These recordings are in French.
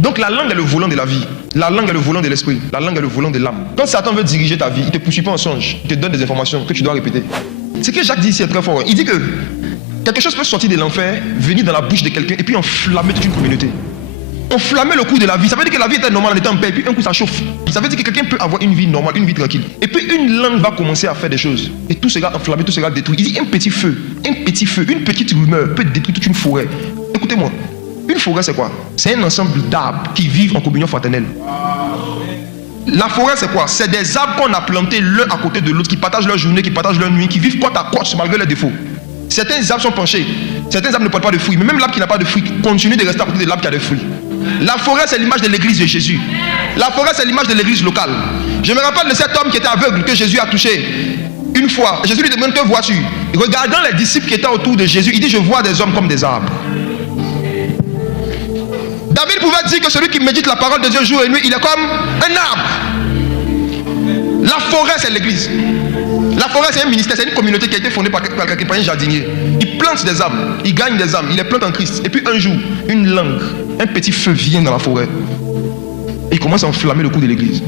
Donc la langue est le volant de la vie. La langue est le volant de l'esprit. La langue est le volant de l'âme. Quand Satan veut diriger ta vie, il ne te poursuit pas en songe. Il te donne des informations que tu dois répéter. Ce que Jacques dit ici est très fort. Il dit que quelque chose peut sortir de l'enfer, venir dans la bouche de quelqu'un et puis enflammer toute une communauté. Enflammer le cours de la vie. Ça veut dire que la vie était normale, on était en paix, et puis un coup ça chauffe. Ça veut dire que quelqu'un peut avoir une vie normale, une vie tranquille. Et puis une langue va commencer à faire des choses. Et tout sera enflammé, tout sera détruit. Il dit un petit feu, une petite rumeur peut détruire toute une forêt. Écoutez-moi. Une forêt, c'est quoi? C'est un ensemble d'arbres qui vivent en communion fraternelle. La forêt, c'est quoi? C'est des arbres qu'on a plantés l'un à côté de l'autre, qui partagent leur journée, qui partagent leur nuit, qui vivent côte à côte malgré leurs défauts. Certains arbres sont penchés, certains arbres ne portent pas de fruits, mais même l'arbre qui n'a pas de fruits continue de rester à côté de l'arbre qui a des fruits. La forêt, c'est l'image de l'église de Jésus. La forêt, c'est l'image de l'église locale. Je me rappelle de cet homme qui était aveugle, que Jésus a touché. Une fois, Jésus lui demande: que vois-tu? Regardant les disciples qui étaient autour de Jésus, il dit: je vois des hommes comme des arbres. David pouvait dire que celui qui médite la parole de Dieu jour et nuit, il est comme un arbre. La forêt, c'est l'église. La forêt, c'est un ministère, c'est une communauté qui a été fondée par un jardinier. Il plante des arbres, il gagne des âmes, il les plante en Christ. Et puis un jour, une langue, un petit feu vient dans la forêt. Et il commence à enflammer le cours de l'église.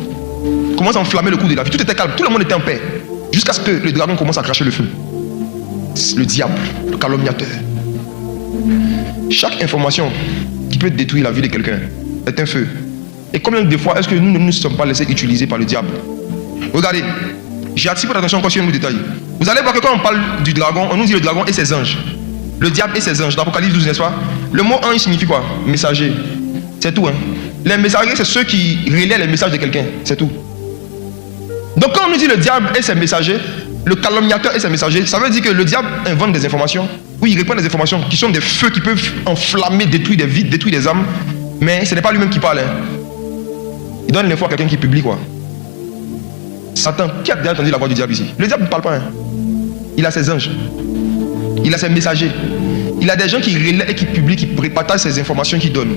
Il commence à enflammer le cours de la vie. Tout était calme, tout le monde était en paix. Jusqu'à ce que le dragon commence à cracher le feu. Le diable, le calomniateur. Chaque information qui peut détruire la vie de quelqu'un est un feu. Et combien de fois est-ce que nous ne nous sommes pas laissés utiliser par le diable? Regardez, j'ai attiré votre attention encore sur un autre détail. Vous allez voir que quand on parle du dragon, on nous dit le dragon et ses anges. Le diable et ses anges. Dans Apocalypse 12, n'est-ce pas? Le mot ange signifie quoi? Messager. C'est tout, hein. Les messagers, c'est ceux qui relaient les messages de quelqu'un. C'est tout. Donc quand on nous dit le diable et ses messagers, le calomniateur et ses messagers, ça veut dire que le diable invente des informations. Oui, il répand des informations qui sont des feux qui peuvent enflammer, détruire des vies, détruire des âmes. Mais ce n'est pas lui-même qui parle, hein. Il donne l'info à quelqu'un qui publie, quoi. Satan, qui a déjà entendu la voix du diable ici? Le diable ne parle pas, hein. Il a ses anges. Il a ses messagers. Il a des gens qui relaient et qui publient, qui partagent ces informations qu'il donne.